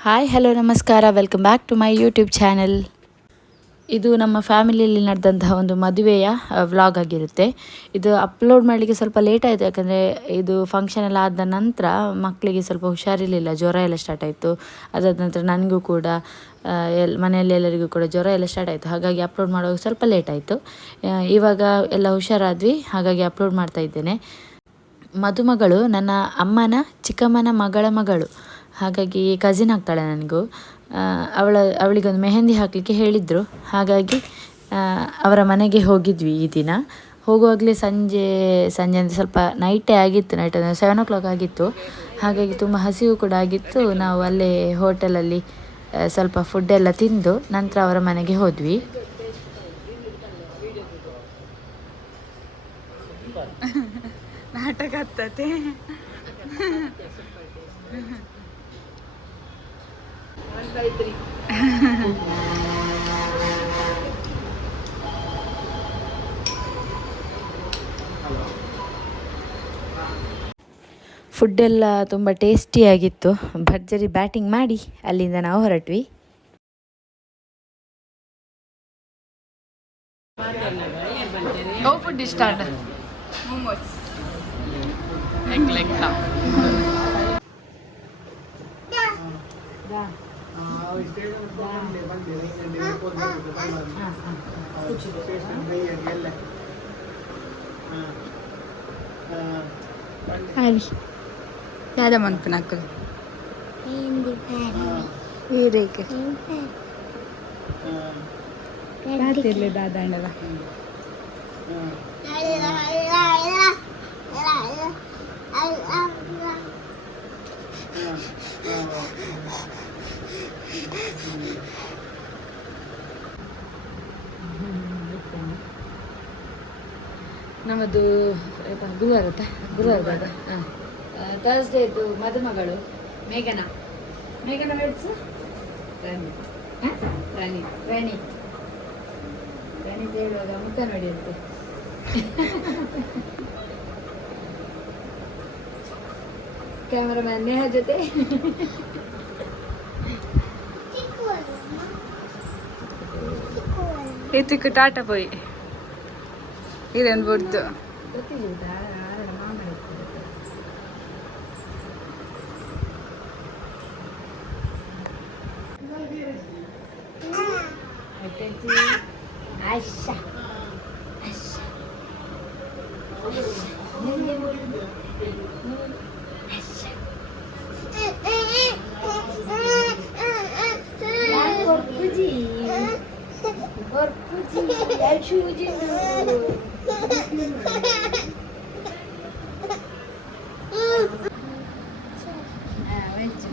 Hi hello ನಮಸ್ಕಾರ welcome back to my YouTube channel ಇದು ನಮ್ಮ ಫ್ಯಾಮಿಲಿಯಲ್ಲಿ ನಡೆದಂತಹ ಒಂದು ಮದುವೆಯ ವ್ಲಾಗ್ ಆಗಿರುತ್ತೆ. ಇದು ಅಪ್ಲೋಡ್ ಮಾಡಲಿಕ್ಕೆ ಸ್ವಲ್ಪ ಲೇಟ್ ಆಯಿತು, ಯಾಕಂದರೆ ಇದು ಫಂಕ್ಷನ್ ಎಲ್ಲ ಆದ ನಂತರ ಮಕ್ಕಳಿಗೆ ಸ್ವಲ್ಪ ಹುಷಾರಿರಲಿಲ್ಲ, ಜ್ವರ ಎಲ್ಲ ಸ್ಟಾರ್ಟ್ ಆಯಿತು. ಅದಾದ ನಂತರ ನನಗೂ ಕೂಡ ಎಲ್, ಮನೆಯಲ್ಲಿ ಎಲ್ಲರಿಗೂ ಕೂಡ ಜ್ವರ ಎಲ್ಲ ಸ್ಟಾರ್ಟ್ ಆಯಿತು. ಹಾಗಾಗಿ ಅಪ್ಲೋಡ್ ಮಾಡುವಾಗ ಸ್ವಲ್ಪ ಲೇಟ್ ಆಯಿತು. ಇವಾಗ ಎಲ್ಲ ಹುಷಾರಾದ್ವಿ, ಹಾಗಾಗಿ ಅಪ್ಲೋಡ್ ಮಾಡ್ತಾ ಇದ್ದೇನೆ. ಮದುಮಗಳು ನನ್ನ ಅಮ್ಮನ, ಚಿಕ್ಕಮ್ಮನ ಮಗಳ ಮಗಳು. ಹಾಗಾಗಿ ಕಸಿನ್ ಆಗ್ತಾಳೆ ನನಗೂ. ಅವಳ, ಅವಳಿಗೊಂದು ಮೆಹೆಂದಿ ಹಾಕಲಿಕ್ಕೆ ಹೇಳಿದರು. ಹಾಗಾಗಿ ಅವರ ಮನೆಗೆ ಹೋಗಿದ್ವಿ ಈ ದಿನ. ಹೋಗುವಾಗಲೇ ಸಂಜೆ ಸಂಜೆ ಅಂದರೆ ಸ್ವಲ್ಪ ನೈಟೇ ಆಗಿತ್ತು ನೈಟ್ ಅಂದರೆ ಸೆವೆನ್ ಓ ಕ್ಲಾಕ್ ಆಗಿತ್ತು. ಹಾಗಾಗಿ ತುಂಬ ಹಸಿವು ಕೂಡ ಆಗಿತ್ತು. ನಾವು ಅಲ್ಲೇ ಹೋಟೆಲಲ್ಲಿ ಸ್ವಲ್ಪ ಫುಡ್ಡೆಲ್ಲ ತಿಂದು ನಂತರ ಅವರ ಮನೆಗೆ ಹೋದ್ವಿ. ನಾಟಕ ಆಗ್ತತೆ ಫುಡ್ಡೆಲ್ಲ ತುಂಬ ಟೇಸ್ಟಿಯಾಗಿತ್ತು. ಭರ್ಜರಿ ಬ್ಯಾಟಿಂಗ್ ಮಾಡಿ ಅಲ್ಲಿಂದ ನಾವು ಹೊರಟ್ವಿ. ಯಾವ ಫುಡ್ ಇಷ್ಟ ಮೋಮೋಸ್ ಲೆಕ್ಕ ಲೆಕ್ಕ ಹಾರಿ ಯಾದ ಮನ್ಪು ನಕ್ಕಲು ಹೀರೇಕೆ ರಾತ್ರಿ ದಾದಾಂಡಲ ನಮ್ಮದು ಗುರುವಾರ ಗುರುವಾರದ ಹಾಂ ಇದ್ದು ಮದುಮಗಳು, ಮೇಘನಾ. ಮೇಘನಾ ವೆಡ್ಸ್ ರಾಣಿ. ರಾಣಿ. ರಾಣಿ. ರಾಣಿ ಹೇಳುವಾಗ ಮುಖ ನೋಡಿ ಅಂತೆ. ಕ್ಯಾಮರಾಮ್ಯಾನ್ ನೇಹ ಜೊತೆ ಇದಕ್ಕೆ ಟಾಟಾ ಪೋಯಿ ಇದೊಂದು ಬುಡ್ದು ಗೊತ್ತಿಲ್ಲ ಮಾಮ ಕೊರ್ಪುಜಿ ಅಶೂಜಿ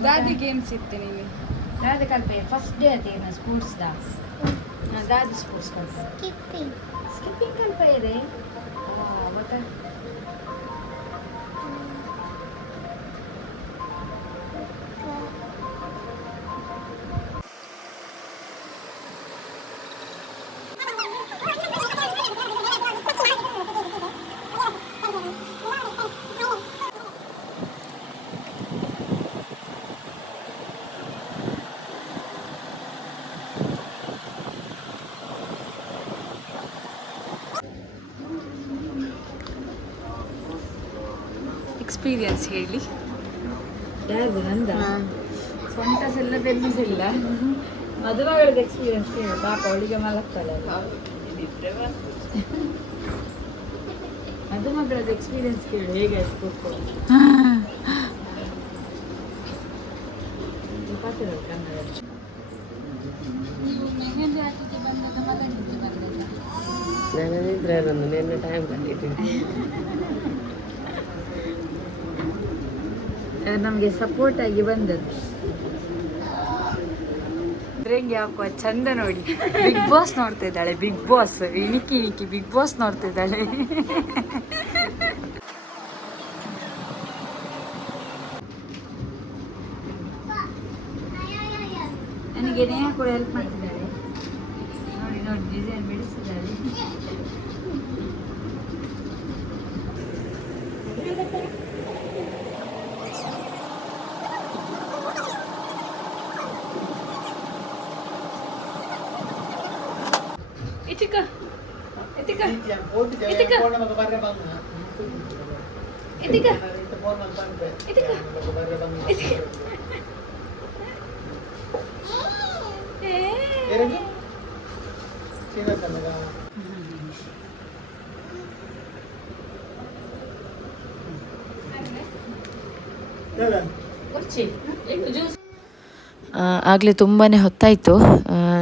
ದಾದಿ ಗೇಮ್ಸ್ ಇತ್ತು ನೀನು ದಾದ ಕಲ್ಪೆ ಫಸ್ಟ್ ಡೇ ಅದೇನ ಸ್ಪೋರ್ಟ್ಸ್ ದಾ ದಾದ ಸ್ಪೋರ್ಟ್ಸ್ ಕಲ್ಪೆ ಸ್ಕಿಪ್ಪಿಂಗ್ ಕಲ್ಪೆ ಇದೆ ಮತ್ತೆ ಎಕ್ಸ್ಪೀರಿಯನ್ಸ್ ಹೇಳಿ. ಯಾರ್ದು ನಂದ? ಸೊಂಟ ಸೆಲ್ಲ ಬೆನ್ನು ಸೆಲ್ಲ ಮದುಮಗಳದ್ದು ಎಕ್ಸ್ಪೀರಿಯನ್ಸ್ ಕೇಳು ಪಾಪ ಅವಳಿಗೆ ಮಲಗ್ತಾಳೆ ಮದುಮಗಳದ್ದು ಎಕ್ಸ್ಪೀರಿಯನ್ಸ್ ಕೇಳು. ಹೇಗಾಯ್ತು ಕೂತ್ಕೊಂಡು ಗೊತ್ತಾಗ್ತದಲ್ಲ ಕನ್ನಡ ಮೆಹಂದಿ ಹಾಕಲಿಕ್ಕೆ ಬಂದದ ಮಲಗಿದ್ದು ಬಂದದ ನಾನಿದ್ರೆ ನಾನು ನಿನ್ನೆ ಟೈಮ್ ಕಂಡಿದ್ದೀನಿ ನಮಗೆ ಸಪೋರ್ಟ್ ಆಗಿ ಬಂದದ್ದು. ಡ್ರೆಂಗಿ ಹಾಕುವ ಚಂದ ನೋಡಿ. ಬಿಗ್ ಬಾಸ್ ನೋಡ್ತಾ ಇದ್ದಾಳೆ ಬಿಗ್ ಬಾಸ್ ಇಣಿಕಿ ಇಣಿಕಿ ಬಿಗ್ ಬಾಸ್ ನೋಡ್ತಾ ಇದ್ದಾಳೆ. ನನಗೆ ನೇಹ ಕೂಡ ಹೆಲ್ಪ್ ಮಾಡ್ತಿದ್ದಾಳೆ ನೋಡಿ ನೋಡಿ ಡಿಸೈನ್ ಬಿಡಿಸಿದ್ದಾಳೆ ಆಗಲೇ ತುಂಬಾ ಹೊತ್ತಾಯಿತು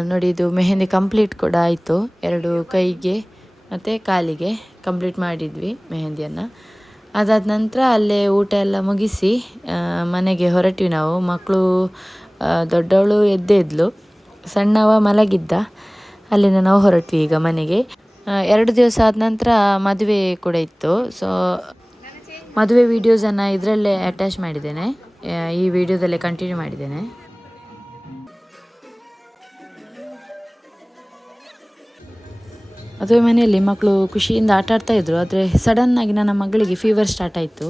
ನೋಡಿ ಇದು ಮೆಹಂದಿ ಕಂಪ್ಲೀಟ್ ಕೂಡ ಆಯಿತು ಎರಡು ಕೈಗೆ ಮತ್ತು ಕಾಲಿಗೆ ಕಂಪ್ಲೀಟ್ ಮಾಡಿದ್ವಿ ಮೆಹಂದಿಯನ್ನು. ಅದಾದ ನಂತರ ಅಲ್ಲೇ ಊಟ ಎಲ್ಲ ಮುಗಿಸಿ ಮನೆಗೆ ಹೊರಟ್ವಿ ನಾವು. ಮಕ್ಕಳು ದೊಡ್ಡವಳು ಎದ್ದೆ ಇದ್ಲು. ಸಣ್ಣವ ಮಲಗಿದ್ದ. ಅಲ್ಲಿಂದ ನಾವು ಹೊರಟ್ವಿ ಈಗ ಮನೆಗೆ. ಎರಡು ದಿವಸ ಆದ ನಂತರ ಮದುವೆ ಕೂಡ ಇತ್ತು. ಸೊ ಮದುವೆ ವೀಡಿಯೋಸನ್ನು ಇದರಲ್ಲೇ ಅಟ್ಯಾಚ್ ಮಾಡಿದ್ದೇನೆ. ಈ ವಿಡಿಯೋದಲ್ಲೇ ಕಂಟಿನ್ಯೂ ಮಾಡಿದ್ದೇನೆ. ಮದುವೆ ಮನೆಯಲ್ಲಿ ಮಕ್ಕಳು ಖುಷಿಯಿಂದ ಆಟ ಆಡ್ತಾ ಇದ್ರು ಆದರೆ ಸಡನ್ನಾಗಿ ನನ್ನ ಮಗಳಿಗೆ ಫೀವರ್ ಸ್ಟಾರ್ಟ್ ಆಯಿತು.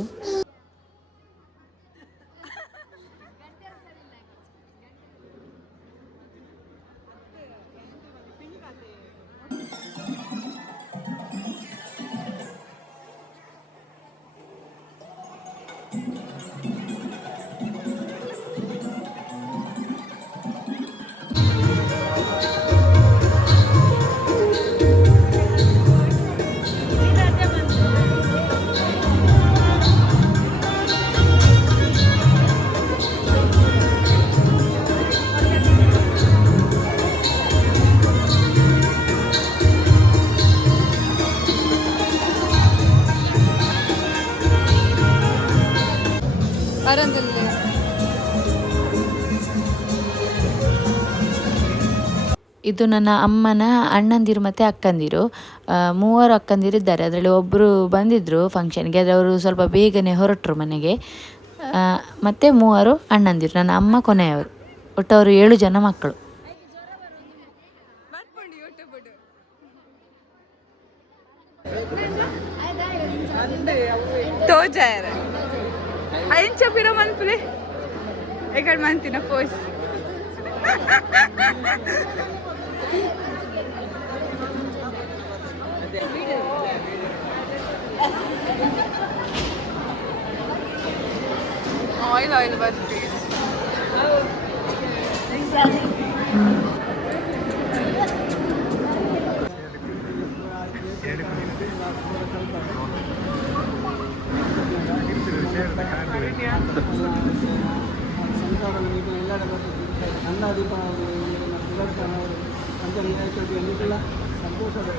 ಇದು ನನ್ನ ಅಮ್ಮನ ಅಣ್ಣಂದಿರು ಮತ್ತು ಅಕ್ಕಂದಿರು. ಮೂವರು ಅಕ್ಕಂದಿರು ಇದ್ದಾರೆ ಅದರಲ್ಲಿ ಒಬ್ಬರು ಬಂದಿದ್ದರು ಫಂಕ್ಷನ್ಗೆ ಆದರೆ ಅವರು ಸ್ವಲ್ಪ ಬೇಗನೆ ಹೊರಟರು ಮನೆಗೆ. ಮತ್ತೆ ಮೂವರು ಅಣ್ಣಂದಿರು. ನನ್ನ ಅಮ್ಮ ಕೊನೆಯವರು. ಒಟ್ಟು ಅವರು ಏಳು ಜನ ಮಕ್ಕಳು. Valentina foi. vai ఆయిల్ పట్టి Yeah. ಸಂಸಾರದ ನೀವು ಎಲ್ಲರ ಬಗ್ಗೆ ನನ್ನ ದೀಪಾವಳಿ ತಿರಸ್ಕಾರವರು ಅಂತ ರಿಯಾಯಿತಿ ಎನ್ನಿಕಲ್ಲ ಸಂತೋಷದ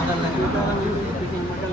ಅದಲ್ಲ ಸ್ವೀಕಾರ ಮಾಡಿ ಮಕ್ಕಳ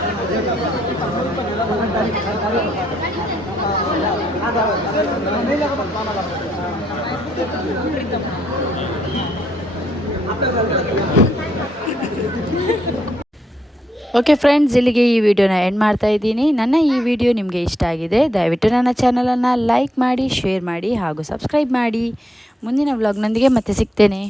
ಓಕೆ ಫ್ರೆಂಡ್ಸ್ ಇಲ್ಲಿಗೆ ಈ ವಿಡಿಯೋನ ಎಂಡ್ ಮಾಡ್ತಾ ಇದ್ದೀನಿ. ನನ್ನ ಈ ವಿಡಿಯೋ ನಿಮಗೆ ಇಷ್ಟ ಆಗಿದೆ, ದಯವಿಟ್ಟು ನನ್ನ ಚಾನಲನ್ನು ಲೈಕ್ ಮಾಡಿ ಶೇರ್ ಮಾಡಿ ಹಾಗೂ ಸಬ್ಸ್ಕ್ರೈಬ್ ಮಾಡಿ. ಮುಂದಿನ ವ್ಲಾಗ್ನೊಂದಿಗೆ ಮತ್ತೆ ಸಿಗ್ತೇನೆ.